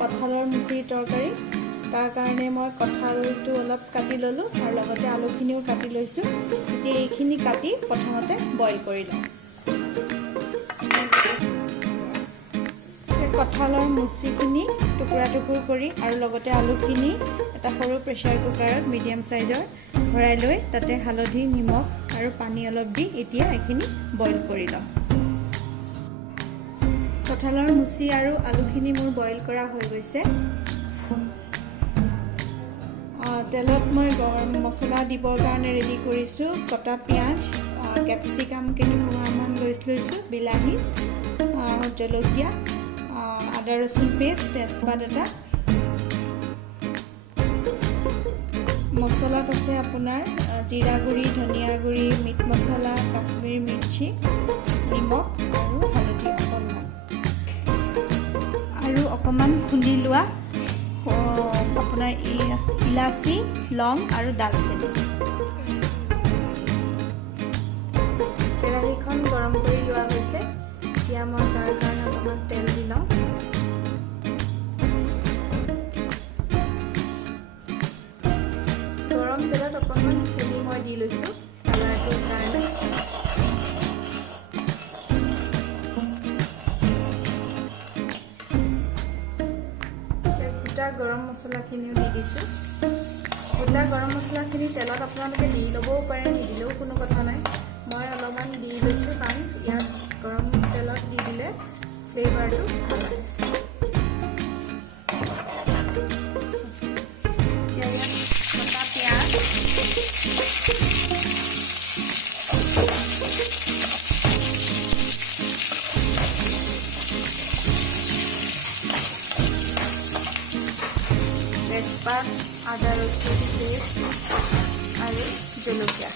কঁঠালৰ মুচিৰ তৰকাৰী। তাৰ কাৰণে মই কঁঠালটো অলপ কাটি ল'লোঁ আৰু লগতে আলুখিনিও কাটি লৈছোঁ। এতিয়া এইখিনি কাটি প্ৰথমতে বইল কৰি লওঁ। কঁঠালৰ মুচিখিনি টুকুৰা টুকুৰ কৰি আৰু লগতে আলুখিনি এটা সৰু প্ৰেছাৰ কুকাৰত মিডিয়াম চাইজৰ ভৰাই লৈ তাতে হালধি, নিমখ আৰু পানী অলপ দি এতিয়া এইখিনি বইল কৰি লওঁ। কঁঠালৰ মুচি আৰু আলুখিনি মোৰ বইল কৰা হৈ গৈছে। তেলত মই গৰম মছলা দিবৰ কাৰণে ৰেডি কৰিছোঁ। কটা পিঁয়াজ, কেপচিকাম কেইটুকুৰামান লৈছোঁ, বিলাহী, জলকীয়া, আদা ৰচুন পেষ্ট, তেজপাত এটা। মছলাত আছে আপোনাৰ জিৰা গুড়ি, ধনিয়া গুড়ি, মিট মছলা, কাশ্মীৰী মিৰ্চি, নিমখ আৰু হালধি অকণমান, আৰু অকণমান খুন্দি লোৱা আপোনাৰ ইলাচি, লং আৰু ডালচেনি। কেৰাহীখন গৰম কৰি লোৱা হৈছে। এতিয়া মই তাৰ কাৰণে অকণমান তেল দি লওঁ। গৰম তেলত অকণমান চেনি মই দি লৈছোঁ কালাৰটোৰ কাৰণে। গোটা গৰম মছলাখিনিও দি দিছোঁ। গোটা গৰম মছলাখিনি তেলত আপোনালোকে দি ল'বও পাৰে, নিদিলেও কোনো কথা নাই। মই অলপমান দি লৈছোঁ কাৰণ ইয়াত গৰম তেলত দি দিলে ফ্লেভাৰটো ভাল হয়। কটা পিঁয়াজ, তেজপাত, আদা ৰচুন পেষ্ট আৰু জলকীয়া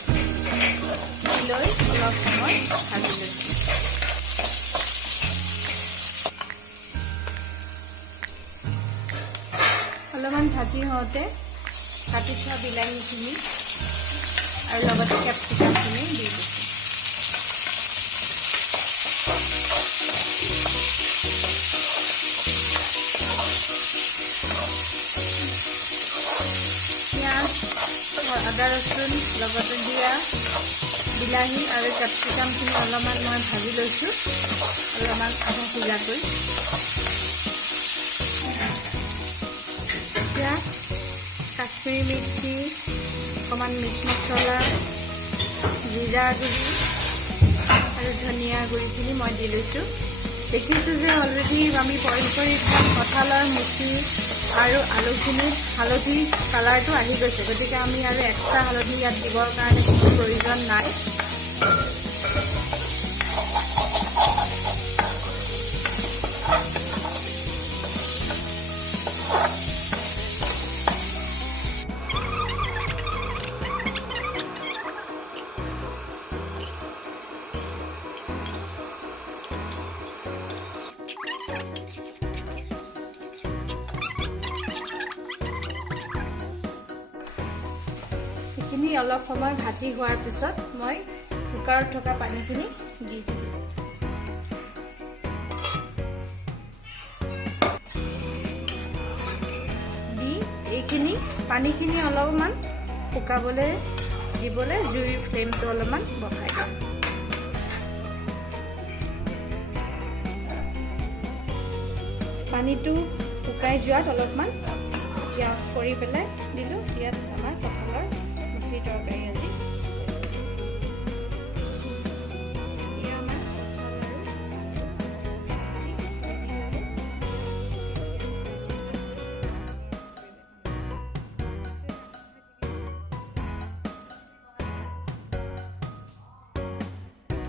লৈ অলপ সময় ভাজি লৈছোঁ। অলপমান ভাজি হওঁতে কাটি থোৱা বিলাহীখিনি আৰু লগতে কেপচিকামখিনি দি দিছোঁ। পিঁয়াজ, আদা ৰচুন লগতে দিয়া বিলাহী আৰু কেপচিকামখিনি অলপমান মই ভাজি লৈছোঁ, অলপমান আধা সিজাকৈ। এতিয়া কাশ্মীৰী মিৰ্চি, অকণমান মিট মছলা, জিৰা গুড়ি আৰু ধনিয়া গুড়িখিনি মই দি লৈছোঁ। দেখিছোঁ যে অলৰেডি আমি বইল কৰি থোৱা কঁঠালৰ মুচি আৰু আলুখিনিত হালধি কালাৰটো আহি গৈছে, গতিকে আমি আৰু এক্সট্ৰা হালধি ইয়াত দিবৰ কাৰণে কোনো প্ৰয়োজন নাই। এইখিনি অলপ সময় ভাজি হোৱাৰ পিছত মই কুকাৰত থকা পানীখিনি দি দিলোঁ। দি এইখিনি পানীখিনি অলপমান শুকাবলৈ দিবলৈ জুইৰ ফ্লেমটো অলপমান বঢ়াই দিওঁ। পানীটো শুকাই যোৱাত অলপমান পিঁয়াজ কৰি পেলাই দিলোঁ। ইয়াত আমাৰ কঁঠালৰ মুচি তৰকাৰী আজি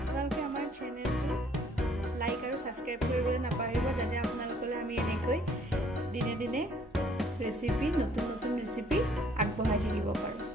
আপোনালোকে আমাৰ চেনেলটো লাইক আৰু ছাবস্ক্ৰাইব কৰিবলৈ নাপাহৰিব, যাতে আপোনালোকলৈ আমি এনেকৈ দিনে দিনে ৰেচিপি, নতুন নতুন ৰেচিপি আগবঢ়াই থাকিব পাৰোঁ।